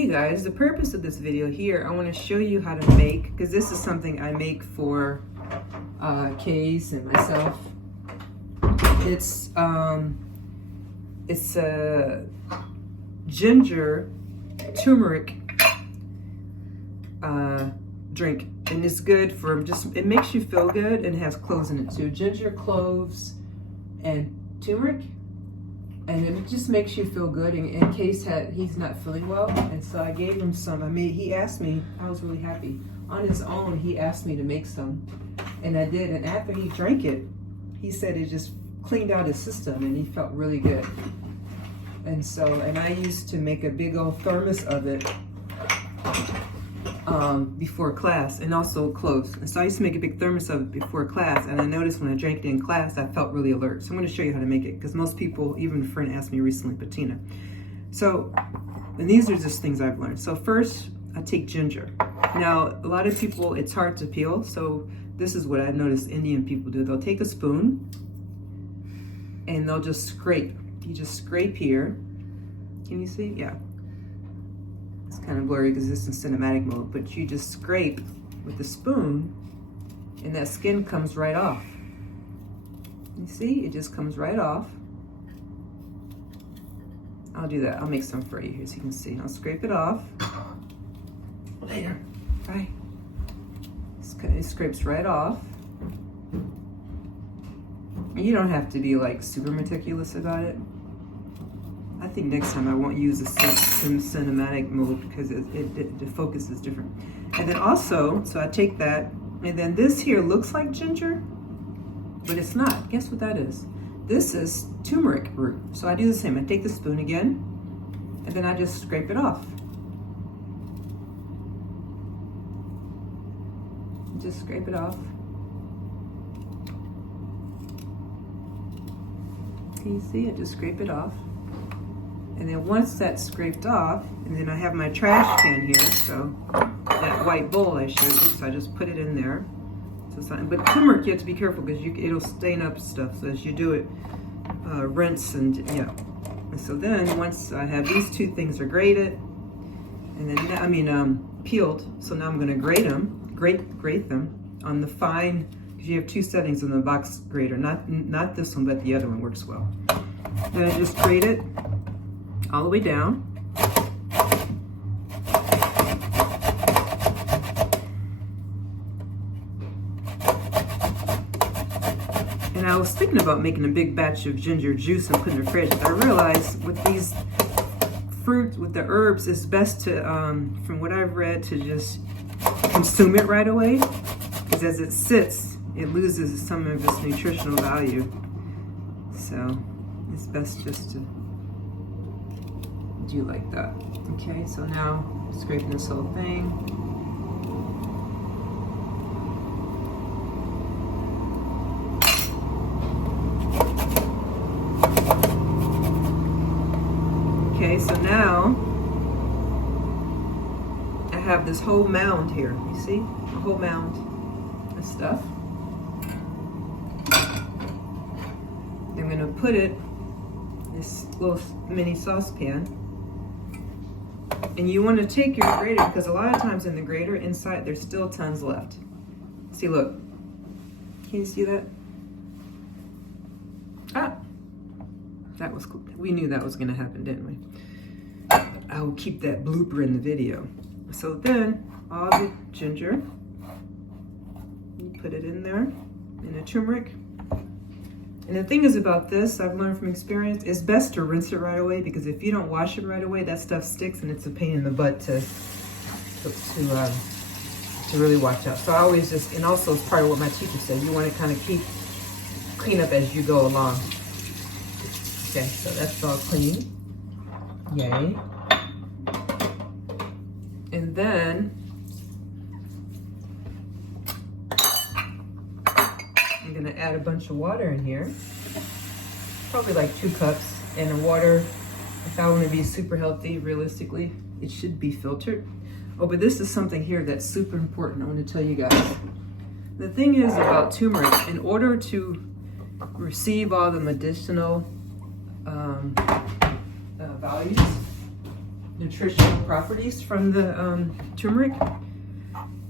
Hey guys, the purpose of this video here, I want to show you how to make, because this is something I make for Kays and myself. It's a ginger turmeric drink, and it's good for it makes you feel good, and it has cloves in it too. Ginger, cloves, and turmeric. And it just makes you feel good. And Case he's not feeling well, and so I gave him some. He asked me. I was really happy. On his own, he asked me to make some, and I did. And after he drank it, he said it just cleaned out his system, and he felt really good. And I used to make a big old thermos of it before class, and also cloves. And so I used to make a big thermos of it before class, and I noticed when I drank it in class, I felt really alert. So I'm going to show you how to make it, because most people, even a friend asked me recently, Patina. So, and these are just things I've learned. So first, I take ginger. Now, a lot of people, it's hard to peel, so this is what I noticed Indian people do. They'll take a spoon, and they'll just scrape. You just scrape here. Can you see? Yeah. It's kind of blurry because it's in cinematic mode, but you just scrape with the spoon and that skin comes right off. You see, it just comes right off. I'll do that. I'll make some for you here so you can see. I'll scrape it off. Later. Bye. It scrapes right off. And you don't have to be like super meticulous about it. I think next time I won't use the cinematic mode because the focus is different. And then also, so I take that, and then this here looks like ginger, but it's not. Guess what that is? This is turmeric root. So I do the same. I take the spoon again, and then I just scrape it off. Just scrape it off. Can you see? I just scrape it off. And then once that's scraped off, and then I have my trash can here, so that white bowl I showed you, so I just put it in there. So it's not, but turmeric, you have to be careful because it'll stain up stuff. So as you do it, rinse and yeah. And so then once I have these two things are grated, and then peeled. So now I'm going to grate them on the fine. Because you have two settings on the box grater, not this one, but the other one works well. Then I just grate it all the way down. And I was thinking about making a big batch of ginger juice and putting in the fridge. I realized with these fruits, with the herbs, it's best to, from what I've read, to just consume it right away. Because as it sits, it loses some of its nutritional value. So it's best just to do like that. Okay, so now scraping this whole thing. Okay, so now I have this whole mound here. You see? A whole mound of stuff. I'm going to put it in this little mini saucepan. And you want to take your grater, because a lot of times in the grater inside there's still tons left. See, look. Can you see that? Ah! That was cool. We knew that was going to happen, didn't we? I will keep that blooper in the video. So then, all the ginger, you put it in there, and the turmeric. And the thing is about this, I've learned from experience, it's best to rinse it right away, because if you don't wash it right away, that stuff sticks and it's a pain in the butt to really wash out. So I always just, and also it's part of what my teacher said, you want to kind of clean up as you go along. Okay, so that's all clean. Yay. And then I'm gonna add a bunch of water in here, probably like 2 cups. And the water, if I want to be super healthy, realistically, it should be filtered. Oh, but this is something here that's super important I want to tell you guys. The thing is about turmeric, in order to receive all the medicinal values, nutritional properties from the turmeric,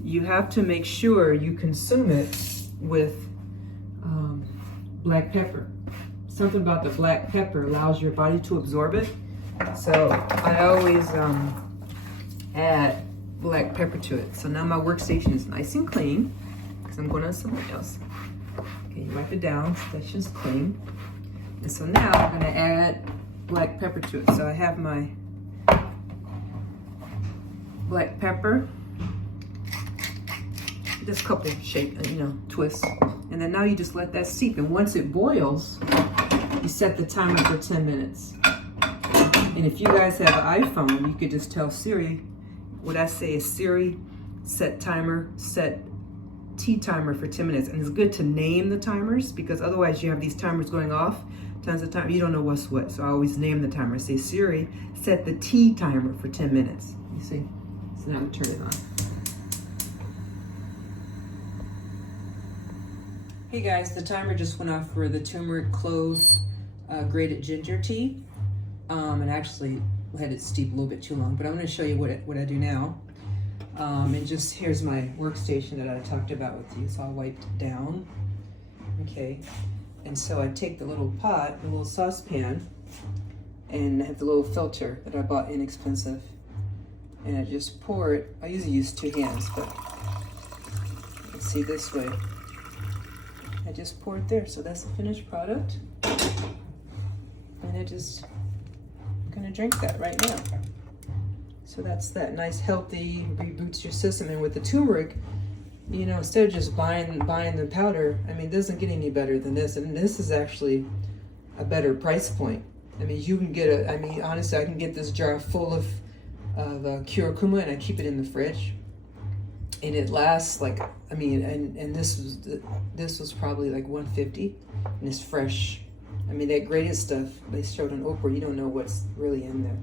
you have to make sure you consume it with black pepper. Something about the black pepper allows your body to absorb it. So I always add black pepper to it. So now my workstation is nice and clean because I'm going on something else. Okay, you wipe it down, so that's just clean. And so now I'm going to add black pepper to it. So I have my black pepper, just a couple twists. And then now you just let that steep. And once it boils, you set the timer for 10 minutes. And if you guys have an iPhone, you could just tell Siri, what I say is Siri, set tea timer for 10 minutes. And it's good to name the timers because otherwise you have these timers going off tons of time. You don't know what's what. So I always name the timer. I say, Siri, set the tea timer for 10 minutes. You see? So now I'm gonna turn it on. Hey guys, the timer just went off for the turmeric clove grated ginger tea. And actually let it steep a little bit too long, but I'm going to show you what I do now. And just here's my workstation that I talked about with you. So I'll wipe it down. Okay. And so I take the little pot, the little saucepan, and I have the little filter that I bought inexpensive. And I just pour it. I usually use 2 hands, but let's see this way. I just pour it there. So that's the finished product. And I just gonna drink that right now. So that's that nice, healthy, reboots your system. And with the turmeric, you know, instead of just buying the powder, I mean, it doesn't get any better than this. And this is actually a better price point. I mean, you can get honestly, I can get this jar full of curcuma and I keep it in the fridge. And it lasts like, I mean, and this was probably like $150 and it's fresh. I mean, that grated stuff they showed on Oprah, you don't know what's really in there.